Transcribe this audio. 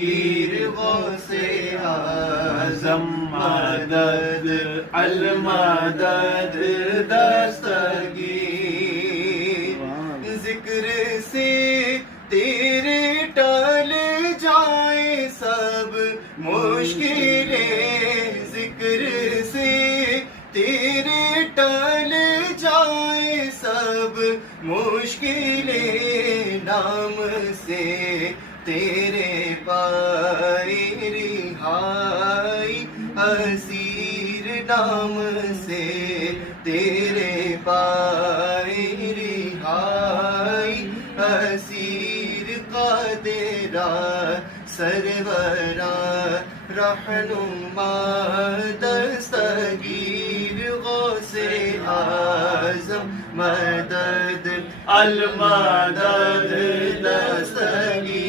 पीर गौसे आज़म मदद अल मदद दस्तगीर। जिक्र से तेरे टल जाए सब मुश्किलें, जिक्र से तेरे टल जाए सब मुश्किलें। नाम से तेरे पाए रिहाई असीर, नाम से तेरे पाए रिहाई असीर। कादिरा सरवरा रहनुमा दस्तगीर। गौसे आज़म मदद अल मदद दस्तगीर।